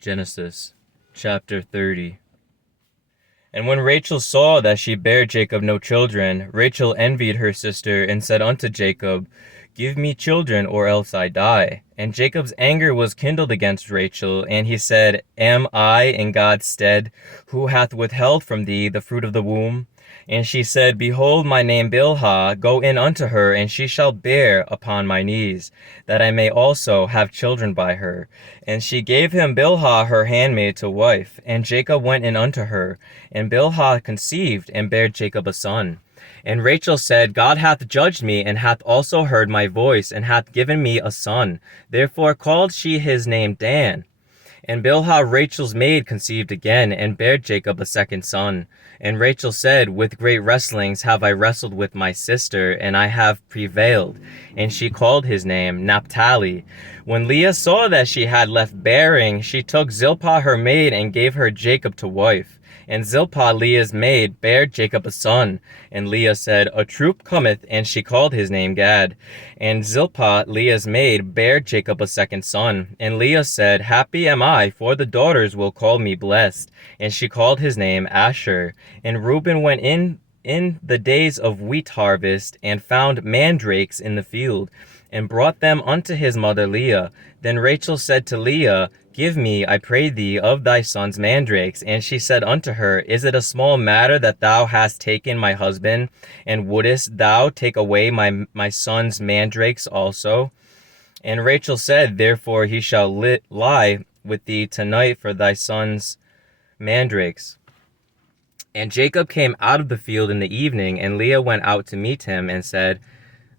Genesis chapter 30. And when Rachel saw that she bare Jacob no children, Rachel envied her sister, and said unto Jacob, Give me children, or else I die. And Jacob's anger was kindled against Rachel, and he said, Am I in God's stead, who hath withheld from thee the fruit of the womb? And she said, Behold, my name Bilhah, go in unto her, and she shall bear upon my knees, that I may also have children by her. And she gave him Bilhah her handmaid to wife. And Jacob went in unto her, and Bilhah conceived, and bare Jacob a son. And Rachel said, God hath judged me, and hath also heard my voice, and hath given me a son. Therefore called she his name Dan. And Bilhah Rachel's maid conceived again, and bare Jacob a second son. And Rachel said, With great wrestlings have I wrestled with my sister, and I have prevailed. And she called his name Naphtali. When Leah saw that she had left bearing, she took Zilpah her maid, and gave her Jacob to wife. And Zilpah Leah's maid bare Jacob a son. And Leah said, A troop cometh, and she called his name Gad. And Zilpah Leah's maid bare Jacob a second son. And Leah said, Happy am I, for the daughters will call me blessed. And she called his name Asher. And Reuben went in the days of wheat harvest, and found mandrakes in the field, and brought them unto his mother Leah. Then Rachel said to Leah, Give me, I pray thee, of thy son's mandrakes. And she said unto her, Is it a small matter that thou hast taken my husband? And wouldest thou take away my son's mandrakes also? And Rachel said, Therefore he shall lie with thee tonight for thy son's mandrakes. And Jacob came out of the field in the evening, and Leah went out to meet him, and said,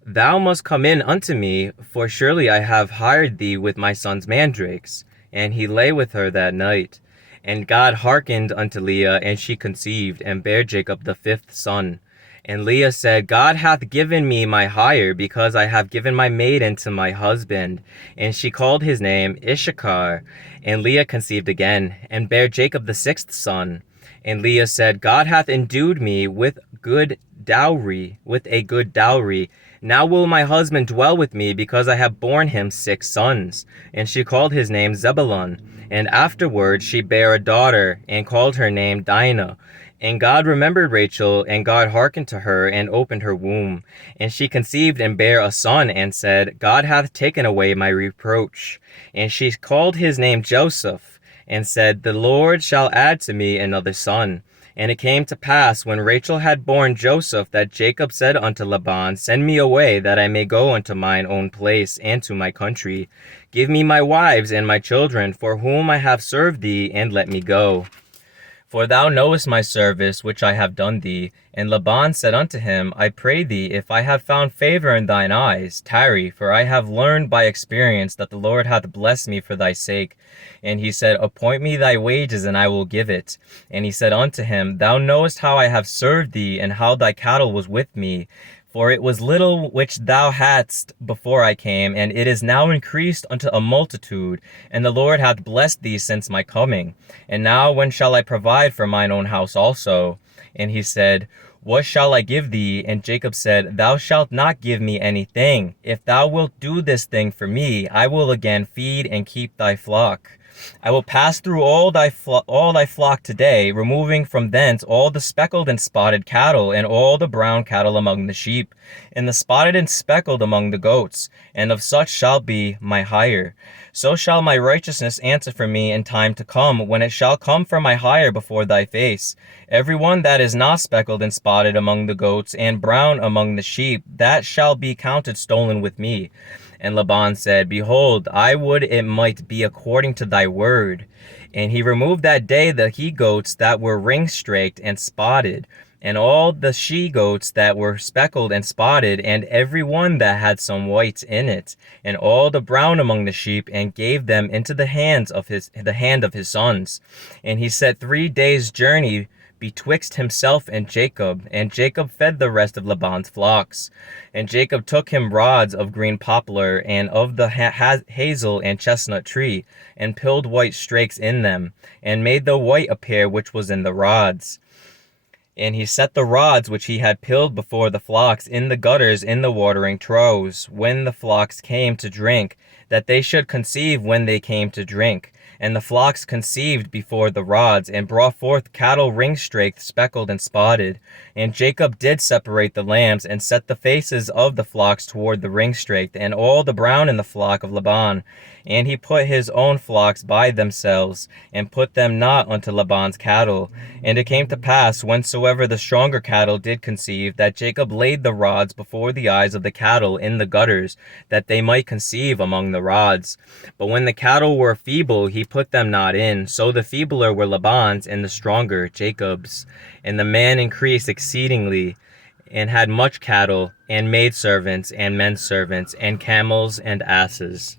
Thou must come in unto me, for surely I have hired thee with my son's mandrakes. And he lay with her that night. And God hearkened unto Leah, and she conceived, and bare Jacob the fifth son. And Leah said, God hath given me my hire, because I have given my maiden to my husband. And she called his name Issachar. And Leah conceived again, and bare Jacob the sixth son. And Leah said, God hath endued me with a good dowry. Now will my husband dwell with me, because I have borne him 6 sons. And she called his name Zebulun. And afterward she bare a daughter, and called her name Dinah. And God remembered Rachel, and God hearkened to her, and opened her womb. And she conceived, and bare a son, and said, God hath taken away my reproach. And she called his name Joseph, and said, The Lord shall add to me another son. And it came to pass, when Rachel had borne Joseph, that Jacob said unto Laban, Send me away, that I may go unto mine own place, and to my country. Give me my wives and my children, for whom I have served thee, and let me go. For thou knowest my service which I have done thee. And Laban said unto him, I pray thee, if I have found favor in thine eyes, tarry, for I have learned by experience that the Lord hath blessed me for thy sake. And he said, Appoint me thy wages, and I will give it. And he said unto him, Thou knowest how I have served thee, and how thy cattle was with me. For it was little which thou hadst before I came, and it is now increased unto a multitude, and the Lord hath blessed thee since my coming. And now when shall I provide for mine own house also? And he said, What shall I give thee? And Jacob said, Thou shalt not give me anything. If thou wilt do this thing for me, I will again feed and keep thy flock. I will pass through all thy flock today, removing from thence all the speckled and spotted cattle, and all the brown cattle among the sheep, and the spotted and speckled among the goats, and of such shall be my hire. So shall my righteousness answer for me in time to come, when it shall come for my hire before thy face. Every one that is not speckled and spotted among the goats, and brown among the sheep, that shall be counted stolen with me. And Laban said, Behold, I would it might be according to thy word. And he removed that day the he-goats that were ring-straked and spotted, and all the she-goats that were speckled and spotted, and every one that had some white in it, and all the brown among the sheep, and gave them into the hand of his sons. And he set 3 days' journey betwixt himself and Jacob fed the rest of Laban's flocks. And Jacob took him rods of green poplar, and of the hazel and chestnut tree, and pilled white strakes in them, and made the white appear which was in the rods. And he set the rods which he had pilled before the flocks in the gutters in the watering troughs. When the flocks came to drink, that they should conceive when they came to drink. And the flocks conceived before the rods, and brought forth cattle ring-straked, speckled, and spotted. And Jacob did separate the lambs, and set the faces of the flocks toward the ring-straked, and all the brown in the flock of Laban. And he put his own flocks by themselves, and put them not unto Laban's cattle. And it came to pass, whensoever the stronger cattle did conceive, that Jacob laid the rods before the eyes of the cattle in the gutters, that they might conceive among the rods. But when the cattle were feeble, he put them not in. So the feebler were Laban's, and the stronger Jacob's. And the man increased exceedingly, and had much cattle, and maidservants, and men servants, and camels, and asses.